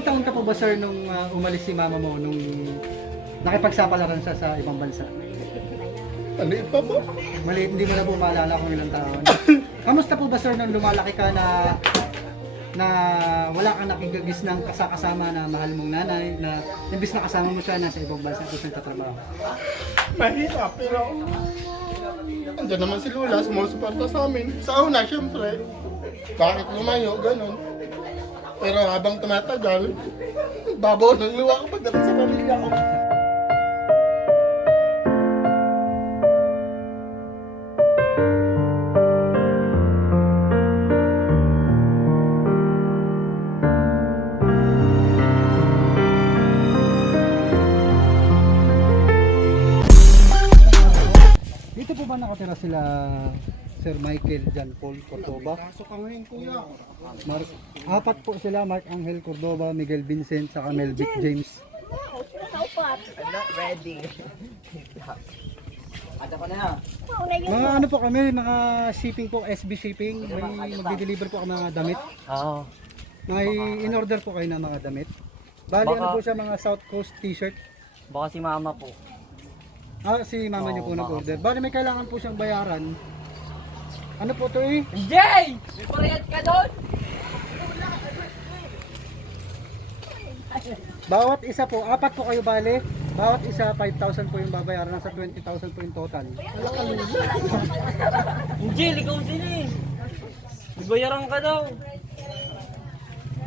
ilang taon ka po ba sir nung umalis si mama mo nung nakipagsapalaran siya sa ibang bansa? Ano pa po? Maliit, hindi mo na po maalala kung ilang taon. Kamusta po ba sir nung lumalaki ka na wala kang nakigagis ng kasama na mahal mong nanay, na imbis na kasama mo siya nasa ibang bansa at nagtatrabaho? Mahirap, pero andyan naman si Lola, sumusuporta sa amin. Sa una, syempre, bakit lumayo, ganun. Pero habang tumatagal, babaw ng luwa ko pagdating sa pamilya ko. Dito po ba nakatira sila Sir Michael John Paul Cordoba? Kaso ka ngayon, kuya. Apat po sila, Mark Angel Cordoba, Miguel Vincent, saka Melvic James. I'm not ready. Ada ko na. Mga ano po kami, mga shipping po, SB Shipping. May magdi-deliver po kami mga damit. Oo. May in-order po kayo ng mga damit. Bali, Baka- ano po siya, mga South Coast t-shirt. Baka si mama po. Si mama niyo po Oo, nag-order. Bali, may kailangan po siyang bayaran. Ano po to eh? Jay! May parehas ka doon! Bawat isa po, apat po kayo bali. Bawat isa, 5,000 po yung babayaran. Nasa 20,000 po yung total. Jay, ikaw sila eh. Bayaran ka daw.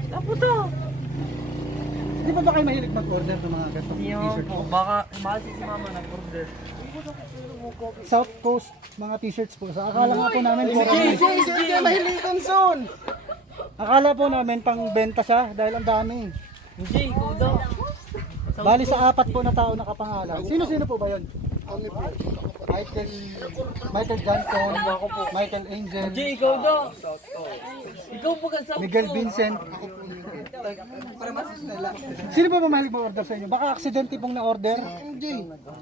Tapo to. Di ba kayo mahilig mag-order ng mga ganitong Hindi t-shirt po? Baka si mama nag-order. South Coast mga t-shirts po. Sa akala nga po namin po, Sige, mahilikan son! akala po namin pang benta siya dahil ang dami. Jay, ikaw daw. Bali sa apat po na tao nakapangalan. Sino-sino po ba yun? Michael Johnson, Michael Angel, Jay, ikaw daw. Ikaw po ka sa Miguel Vincent. Sino po ba mahilig ma-order sa inyo? Baka aksidente pong na-order.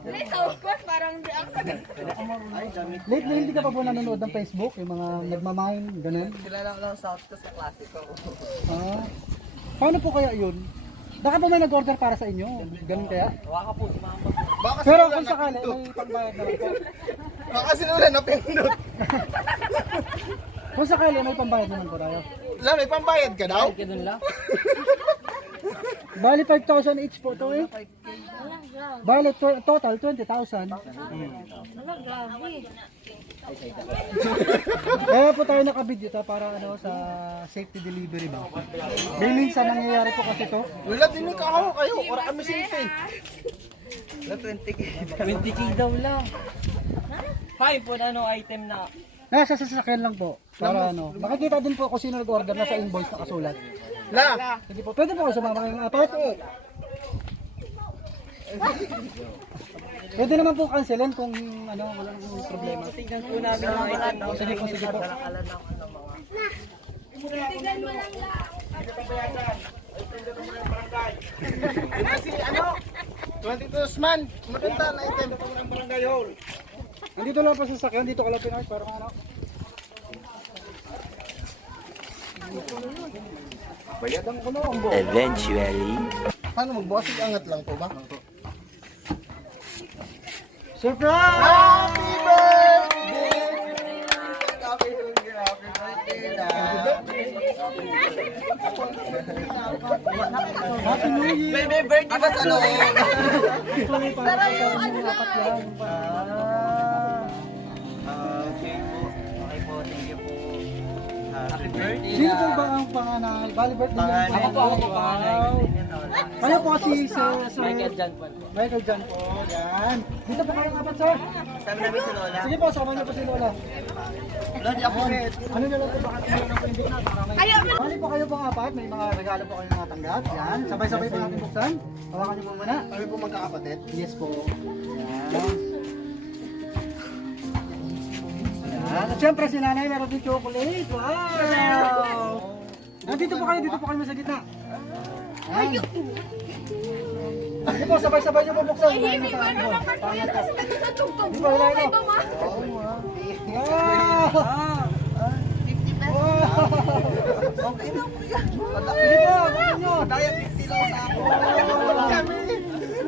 May South Coast, parang di accident. Lately, hindi ka pa po nanonood ng Facebook? Yung mga nagmamahing, ganun? Kilala ko lang South Coast sa klase ko. Ah. Paano po kaya yun? Baka po may nag-order para sa inyo? Ganun kaya? Tawa ka po si mama. Baka Pero sinula kung na sakali, pindot. may pambayad naman po. Baka sinula na pindot. Kung sakali, may pambayad naman po tayo. Wala, may pambayad ka daw? Ka doon lang. Bali 5,000 each po to eh. Bali total 20,000. Wala, grabe. Kaya po tayo nakabidyo ta para ano sa safety delivery ba. May minsan nangyayari po kasi to. Wala, dinikaw kayo. Ora kami silpi. 20k daw lang. Fine po na ano item na. Nasa sasakyan lang po. Para ano. Makikita din po kung sino nag-order na sa invoice nakasulat. La! Sige po. Pwede po kayo sumama ngayong apat. Pwede naman po cancelin kung ano, walang problema. Tingnan po namin ang item na. Sige po, sige po. Tignan mo lang lang. Ito si ano? 22 man. Maganda na item. Ang barangay hall. Andito lang po sa sasakyan, dito ka lang pinag para ano. Bayadan ko na ang buo. Eventually. Paano magbukas? Angat lang po ba? Surprise! Happy birthday! Happy Happy New Year! May birthday ba sa loob? Tara yung ano apat lang. Okay po. Okay po, thank you po. Happy birthday. Sino po ba ang panganay? Bali birthday niyo? Ako po, ako po panganay. Kaya po si Sir Michael John po. Michael John po. Yan. Dito po kayong apat, sir. Sabi namin si Lola. Sige po, sama niyo po si Lola. Lodi ako rin. Ano nyo lang po, bakit nyo lang po hindi na? Bali po kayo pong apat, may mga regalo po kayong natanggap. Yan, sabay-sabay po natin buksan. Hawakan niyo po muna. Kami po magkakapatid. Yes po. Yan. Yan. At syempre si nanay meron din chocolate. Wow! Dito po kayo sa gitna. Yan. Sige po, sabay-sabay niyo po buksan. Hindi ko ano naman po yan kasi nagtatugtog Di mo. ba, Lalo? May bama. Wow! 50 pesos. Okay na po yan. Hindi po, gusto nyo. Diet 50 lang sa ako.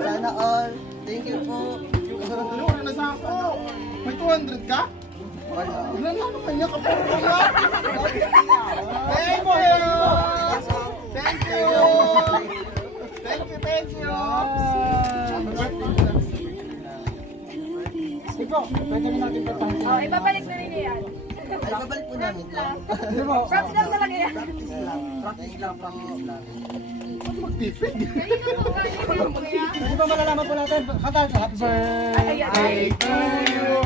Sana all. Thank you po. Ano na sa ako? May 200 ka? Wala. Ilan na naman niya kapag kuya? Thank you! Thank you! Thank you, thank you! Sige po, pwede na natin tatanggap. Oh, ibabalik na rin yan. Ay, babalik po namin to. Sige po. Props lang talaga yan. Practice lang. Practice lang, practice lang. Magtipid. Kanina po galing yung kuya. Hindi ba malalaman po natin? Kanta, happy birthday to you.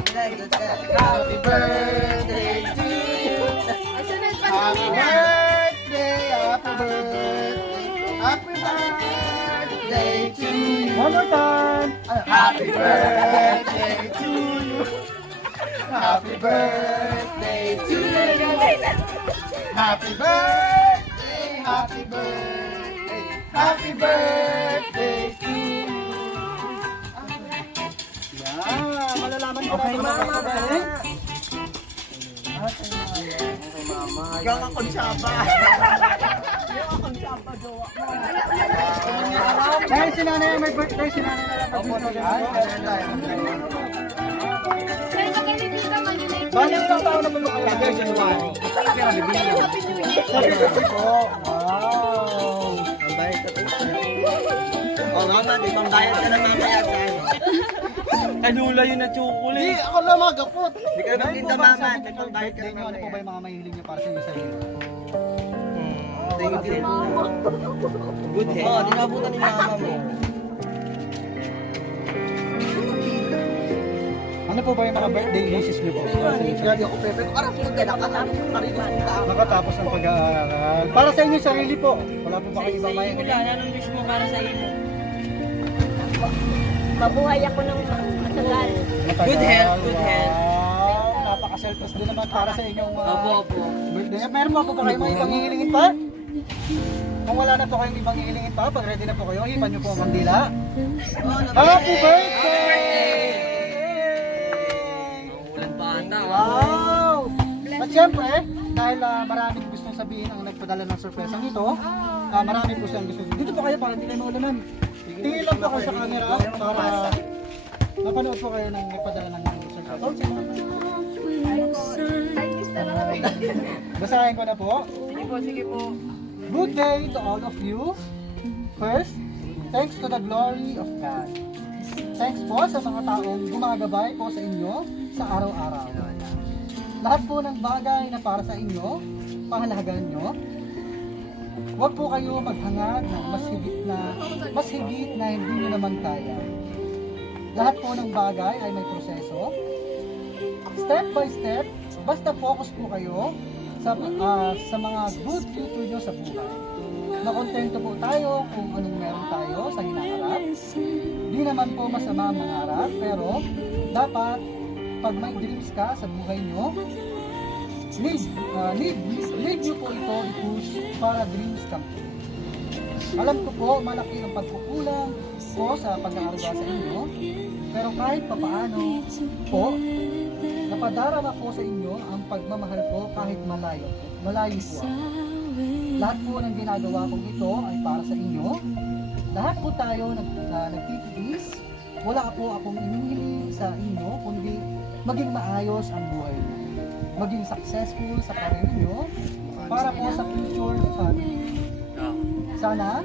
Happy birthday to you. Ay, sunod pa Happy kanina. birthday, happy birthday. Happy birthday to you. One more time. Happy birthday to you. Happy birthday to you. Happy birthday, happy birthday, happy birthday to you. Yan, malalaman ko natin mga kapatid. Ikaw ang konsyaba. Ikaw ang konsyaba, jowa mo. Dahil si nanay may birthday, si nanay na lang mag-gusto. Kaya na kayo dito man yun. Bali, ilang taon na po makalagay sa January? Happy New Year. Sabi ko po. Wow. Ang bayad ka po. O mama, di bang bayad ka na mamaya sa ano? Kanula yun na Hindi, chocolate. ako na magapot. Hindi ka na magtinda mama, di bang bayad ka na Ano po ba mamaya. yung mga mahihiling niyo para sa inyo sa inyo? Thank you. Good head. Oo, dinabutan ni mama mo. Ano po ba yung mga birthday wishes niyo po? Para sa inyo? Grabe ako, Pepe. Parang hindi na nakatapos pa rin ang tao. Nakatapos ang pag-aaral. Para sa inyo sarili po. Wala po ba kayo ibang mahihiling? Anong wish mo para sa iyo? Mabuhay ako ng matagal. Matagal. Good health, good health. Wow, napaka-selfless din naman para sa inyong Opo. birthday. Meron pa po ba kayo mga ibang hihilingin pa? Kung wala na po kayong ibang hihilingin pa, pag ready na po kayo, ipan niyo po ang kandila. Happy birthday! Ulan bata. Wow! At syempre, dahil maraming gustong sabihin ang nagpadala ng surprise ito, marami po siyang gusto. Dito po kayo para hindi kayo maulanan. Tingin lang po kayo sa camera para mapanood po kayo ng nagpadala ng surprise. Chinese na lang kami. Basahin ko na po. Sige po. Good day to all of you. First, thanks to the glory of God. Thanks po sa mga taong gumagabay po sa inyo sa araw-araw. Lahat po ng bagay na para sa inyo, pangalagaan nyo. Huwag po kayo maghangad ng mas higit na hindi nyo naman kaya. Lahat po ng bagay ay may proseso. Step by step, basta focus po kayo sa mga good future nyo sa buhay. Nakontento po tayo kung anong meron tayo sa hinaharap. Di naman po masama ang mangarap, pero dapat pag may dreams ka sa buhay nyo, need nyo po ito i-push para dreams come true. Alam ko po, malaki ang pagkukulang po sa pag-aaruga sa inyo, pero kahit papaano po, napadarama po sa inyo ang pagmamahal ko kahit malayo po ako. Lahat po ng ginagawa kong ito ay para sa inyo. Lahat po tayo nagtitiis. Wala po akong inihiling sa inyo, kundi maging maayos ang buhay niyo. Maging successful sa career niyo para po sa future family. Sana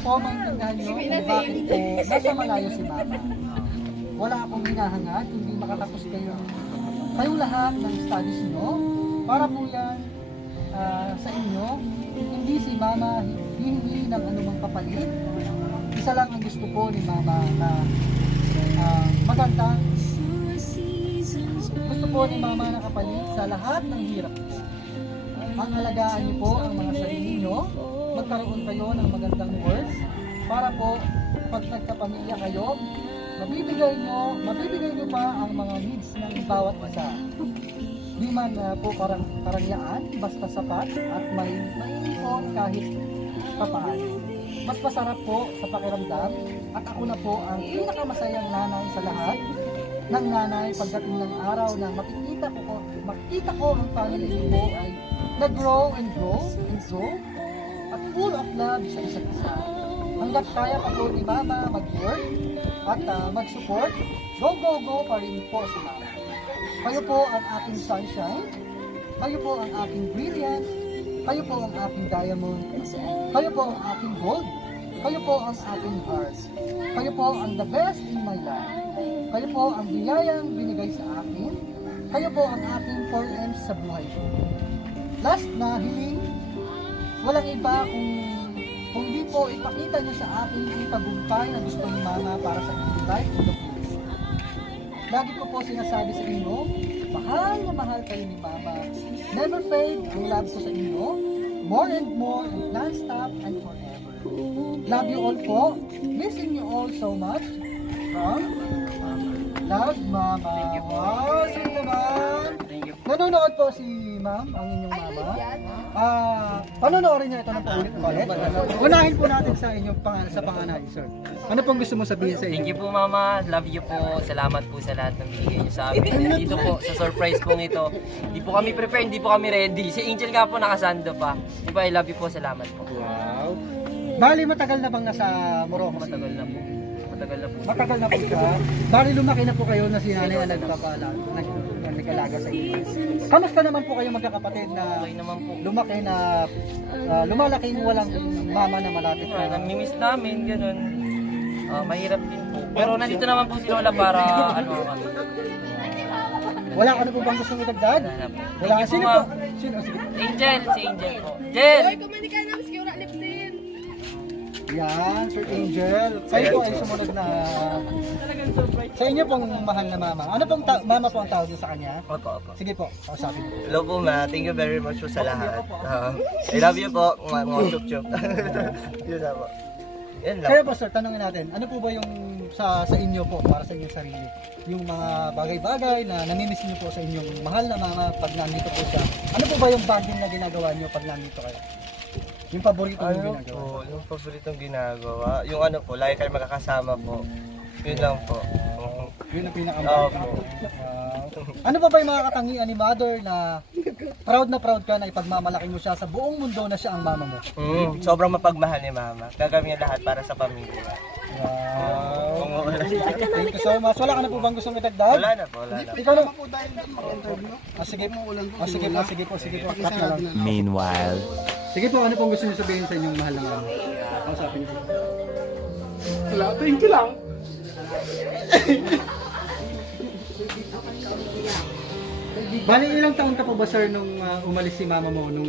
po maintindihan niyo kung bakit po nasa malayo si Mama. Wala akong hinahangad, kundi makatapos kayong lahat ng studies niyo para po yan sa inyo. Hindi si Mama hihingi ng anumang kapalit. Isa lang ang gusto po ni Mama na magandang gusto po ni Mama na kapalit sa lahat ng hirap niyo. Ang alagaan niyo po ang mga sarili niyo, magkaroon kayo ng magandang words para po pag nagkapamilya kayo, mabibigay niyo pa ang mga needs ng bawat isa. Di man po karangyaan, basta sapat at may ipon kahit papaano. Mas masarap po sa pakiramdam at ako na po ang pinakamasayang nanay sa lahat ng nanay pagdating ng araw na makikita ko ang family niyo po ay nag-grow and grow at full of love sa isa't isa. Hanggat kaya pa po ni Mama mag-work at mag-support, go pa rin po si Mama. Kayo po ang aking sunshine, kayo po ang aking brilliance, kayo po ang aking diamond, kayo po ang aking gold, kayo po ang aking heart, kayo po ang the best in my life, kayo po ang biyayang binigay sa akin, kayo po ang aking 4M's sa buhay ko. Last na hiling, walang iba kung di po ipakita niyo sa akin ang tagumpay na gusto ni Mama para sa inyong life in the future. Lagi ko po sinasabi sa inyo, mahal na mahal kayo ni Mama. Never fade ang love ko sa inyo. More and non-stop and forever. Love you all po. Missing you all so much. From Love, Mama. Wow, sweet naman. Nanonood po si Ma'am, ang inyong Mama. Panonoodin niya ito ng paulit-ulit. Unahin po natin sa inyong panganay, sir. Ano pong gusto mo sabihin sa Thank inyo? you po Mama, love you po. Salamat po sa lahat ng binigay niyo sa amin. Dito po sa surprise pong ito. Hindi po kami prepare, hindi po kami ready. Si Angel nga po nakasando pa. Di ba, I love you po, salamat po. Wow. Bali, matagal na bang nasa Morocco? Matagal na po. Matagal na po. Matagal na po siya. Bali, lumaki na po kayo na si nanay na nagkalaga sa inyo. Kamusta naman po kayo magkakapatid na Okay naman po. lumaki na lumalaking walang mama na malapit Kaya na? namimiss namin, ganun. Mahirap din po. Pero nandito naman po si Lola para ano. Wala ka na po bang gustong idagdag? Wala na po. Wala. Thank you Sino po, po? ma'am. Sino? Sige. Angel, si Angel po. Angel! Kumanika na, maski wala liptin. Yan, Sir Angel. Kayo po ay sumunod na sa inyo pong mahal na mama. Ano pong mama po ang tawag niyo sa kanya? Opo. Sige po, kausapin po. Hello po ma, thank you very much po sa lahat. I love you po, mga chup-chup. Yun na po. Yan lang. Kaya po sir, tanongin natin, ano po ba yung sa inyo po, para sa inyong sarili? Yung mga bagay-bagay na namimiss niyo po sa inyong mahal na mama pag nandito po siya. Ano po ba yung bonding na ginagawa niyo pag nandito kayo? Yung paborito yung Ano ginagawa? po, yung paboritong ginagawa, yung ano po, lagi kayo magkakasama po. Yun lang po. Yun ang Oo pinaka-important. po. Ano pa ba yung mga katangian ni mother na proud ka na ipagmamalaki mo siya sa buong mundo na siya ang mama mo? Sobrang mapagmahal ni mama. Gagawin niya lahat para sa pamilya. Wow. Thank you so much. Wala ka na po bang gustong itagdag? Wala na po, wala na. Ikaw na. Sige po. Cut na lang. Meanwhile. Sige po, ano pong gusto niyo sabihin sa inyong mahal na mama? Kausapin niyo. Wala, thank you lang. Bali, ilang taon ka po ba sir nung umalis si mama mo nung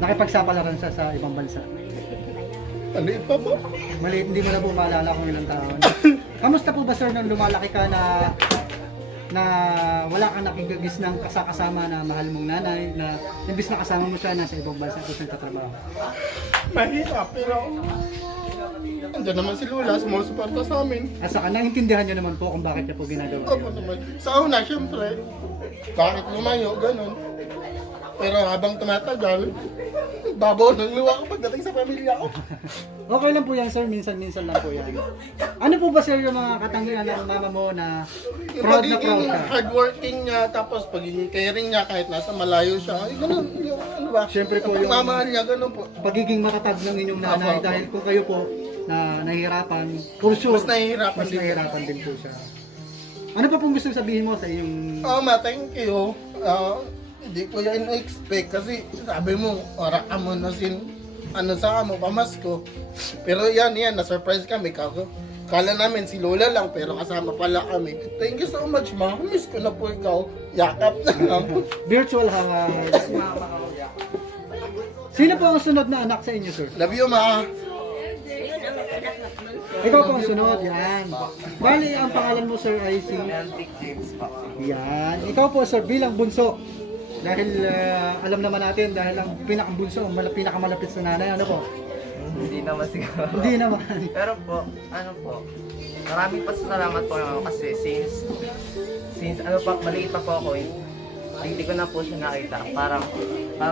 nakipagsapalaran siya sa ibang bansa? Ano pa po? Mali, hindi mo na po maalala kung ilang taon. Kamusta po ba sir nung lumalaki ka na wala kang nakigagis ng kasama na mahal mong nanay, na imbis na kasama mo siya nasa ibang bansa kung saan tatrabaho? Mahirap, pero andyan naman si Lola, sumusuporta sa amin. At saka naintindihan niyo naman po kung bakit niya po ginagawa Opo yun. naman. Sa una, syempre, bakit lumayo, ganun. Pero habang tumatagal, babaw ng luwa ko pagdating sa pamilya ko. Okay lang po yan sir, minsan-minsan lang po yan. Ano po ba sir yung mga katangian ng mama mo na Yung proud na proud pagiging ka? hardworking niya, tapos pagiging caring niya kahit nasa malayo siya. Ay, ganun. Yung, ano ba? Siyempre po yung- pagmamahal niya, ganun po. Pagiging matatag ng inyong nanay Opo. dahil kung kayo po na nahihirapan, for sure, Mas nahihirapan mas din. nahihirapan din po siya. Ano pa pong gusto sabihin mo sa iyong... Ma, thank you. Hindi ko yan expect kasi sabi mo, oras ka mo na ano sa mo, pamasko. Pero yan, na-surprise kami. Kala namin si Lola lang, pero kasama pala kami. Thank you so much, ma. Miss ko na po ikaw. Yakap na lang. Virtual hug. Sino po ang sunod na anak sa inyo, sir? Love you, ma. Ikaw po ang sunod, yan. Bali, ang pangalan mo, sir, ay si... Yan. Ikaw po, sir, bilang bunso. Dahil alam naman natin, dahil ang pinakabunso, pinakamalapit sa nanay, ano po? Hindi naman siguro. Hindi naman. Pero po, ano po, maraming pasasalamat po kasi since ano pa, maliit pa po ako hindi ko na po siya nakita. Parang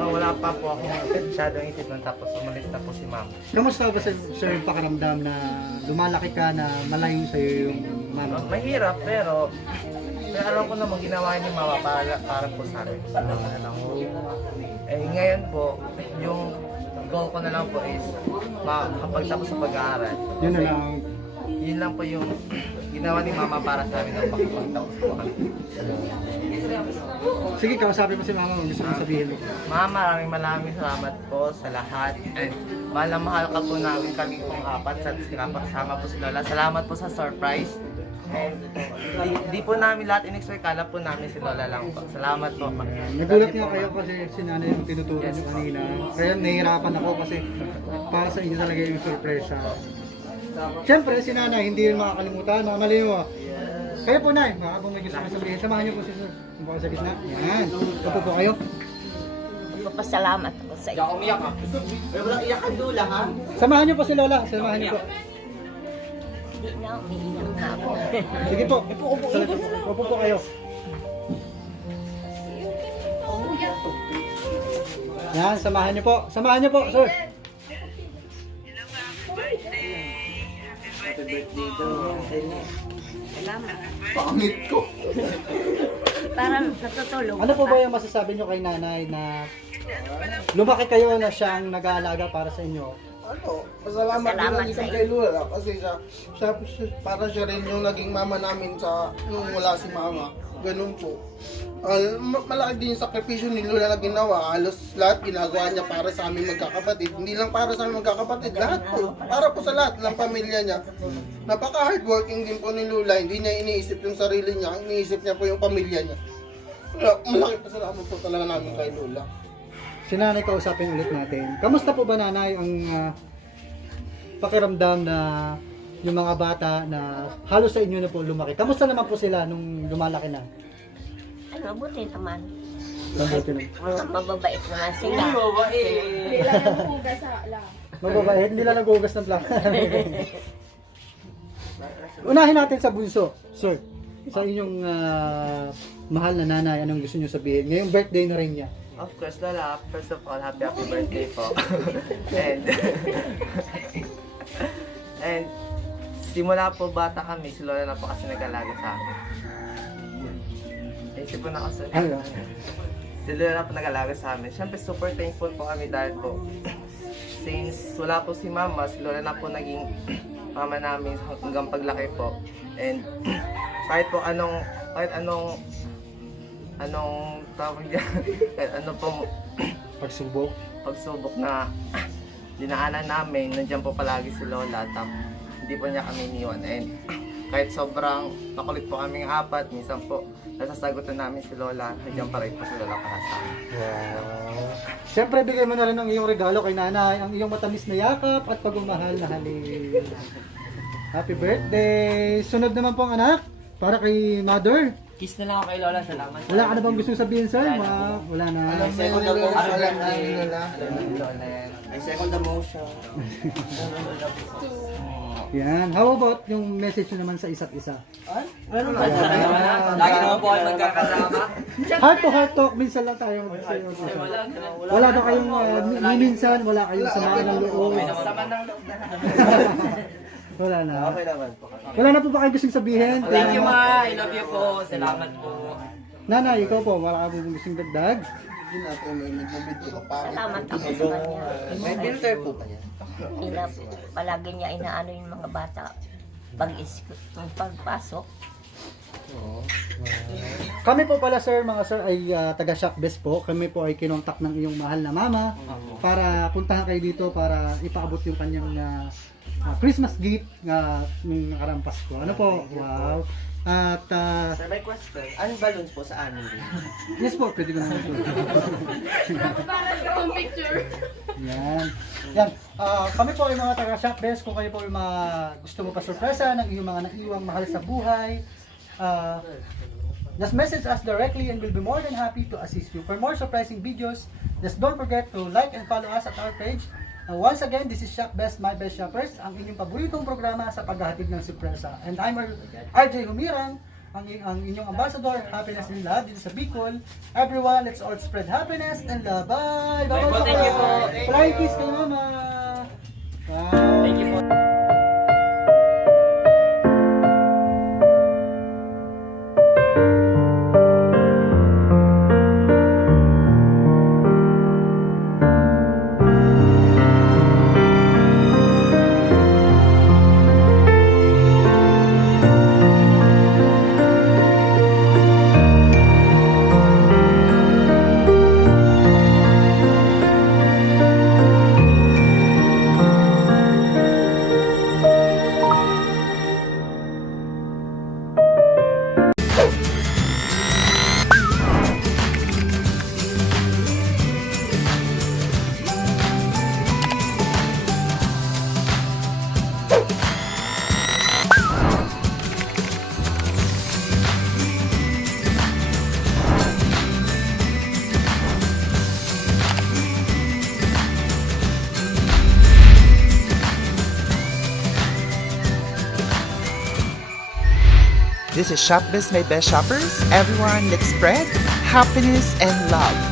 wala pa po ako masyadong isipan tapos umalis na po si mama. Kamusta ba, sir, yung pakaramdam na lumalaki ka na malayo sa'yo yung mama? Mahirap pero alam ko naman ginawa ni mama para po sa akin. Alam ko. Eh ngayon po, yung goal ko na lang po is makapagtapos sa pag-aaral. Yun na lang. Yun lang po yung ginawa ni Mama para sa amin na makapagtapos po kami. Sige, kausapin mo si mama mo. Gusto mo sabihin mo. Mama, maraming salamat po sa lahat. And mahal na mahal ka po namin kami pong apat sa kasama po si Lola. Salamat po sa surprise. And di po namin lahat in-expect. Kala po namin si Lola lang po. Salamat po. Nagulat nga kayo kasi si nanay yung tinuturo niyo kanina. Kaya nahihirapan ako kasi para sa inyo talaga yung surpresa. Siyempre, si nanay hindi yun makakalimutan. Mamali mo. Kayo po, nay. Baka po may gusto ko sabihin. Samahan niyo po si sir. Kung baka sa gitna. Yan. Upo po kayo. Papasalamat ako sa iyo. Samahan niyo po si Lola. Samahan niyo po. Hindi na, umiiyak na ako. Sige po. Upo po kayo. Yan, samahan niyo po. Samahan niyo po, sir. Pangit ko. Parang natutulog. Ano po ba yung masasabi niyo kay nanay na lumaki kayo na siyang nag-aalaga para sa inyo? Pasalamat din Salamat lang sa isang iyo. kay Lola kasi para siya rin yung naging mama namin sa nung wala si mama. Ganun po. Malaki din yung sakripisyo ni Lola na ginawa. Halos lahat ginagawa niya para sa amin magkakapatid. Hindi lang para sa amin magkakapatid, lahat po. Para po sa lahat ng pamilya niya. Napaka-hardworking din po ni Lola. Hindi niya iniisip yung sarili niya. Iniisip niya po yung pamilya niya. Kaya malaki pasalamat po talaga namin kay Lola. Si nanay kausapin ulit natin. Kamusta po ba nanay ang pakiramdam na yung mga bata na halos sa inyo na po lumaki? Kamusta naman po sila nung lumalaki na? Ano, buti naman. Mabuti na. Mga mababait naman sila. Hindi lang yung hugas sa lang. Mababait, hindi lang nag-uugas ng plaka. Unahin natin sa bunso, sir. Sa inyong mahal na nanay, anong gusto niyo sabihin? Ngayong birthday na rin niya. Of course, Lola, first of all, happy birthday po. and and simula po bata kami, si Lola na po kasi nag-alaga sa amin. Isip po na kasi. Ano? Si Lola na po nag-alaga sa amin. Siyempre, super thankful po kami dahil po since wala po si Mama, si Lola na po naging mama namin hanggang paglaki po. And kahit po kahit anong tawag niya, kahit ano pong pagsubok na dinaanan namin, nandiyan po palagi si Lola, hindi po niya kami iniwan. And kahit sobrang nakulit po kaming apat, minsan po nasasagutan namin si Lola, nandiyan pa rin po si Lola para sa amin. Siyempre, bigay mo na rin ang iyong regalo kay nanay, ang iyong matamis na yakap at pagmamahal na halik. Happy birthday! Sunod naman po ang anak, para kay mother. Kiss na lang ako kay Lola, salamat. Wala ka na bang gusto sabihin, sir? Wala na. Second the motion. Alam na ni Lola. I second the motion. Yan. How about yung message nyo naman sa isa't isa? Lagi naman po kayo magkakasama. Heart to heart talk, minsan lang tayo mag-sayo. Wala ba kayong minsan, wala kayong samaan ng loob? Sama ng loob na. Wala na. Okay naman po. Wala na po ba kayong gustong sabihin? Thank you, Ma. I love you po. Salamat po. Nanay, ikaw po, wala ka po gustong dagdag? Hindi na po may nagbibidyo ka pa. Salamat ako sa kanya. May filter po ba yan? Palagi niya inaano yung mga bata pagpasok. Kami po pala sir, mga sir ay taga Shopbest po. Kami po ay kinontak ng iyong mahal na mama para puntahan kayo dito para ipaabot yung kanyang Christmas gift ng nakaraang Pasko. Ano po? Wow. At Sir, may question. Anong balloons po sa amin din? yes po, pwede ko naman po. Yung picture. Yan. Yan. Kami po ay mga taga Shopbest. Kung kayo po ay mga gusto mo pa sorpresa ng inyong mga naiwang mahal sa buhay, just message us directly and we'll be more than happy to assist you. For more surprising videos, just don't forget to like and follow us at our page. Once again, this is Shopbest, My Best Shoppers, ang inyong paboritong programa sa paghahatid ng sorpresa. And I'm RJ Humirang, ang inyong ambassador, happiness and love dito sa Bicol. Everyone, let's all spread happiness and love. Bye! Bye! Thank you po. Flying kiss kay mama! Bye! Thank you po. This is Shopbiz, my best shoppers. Everyone, let's spread happiness and love.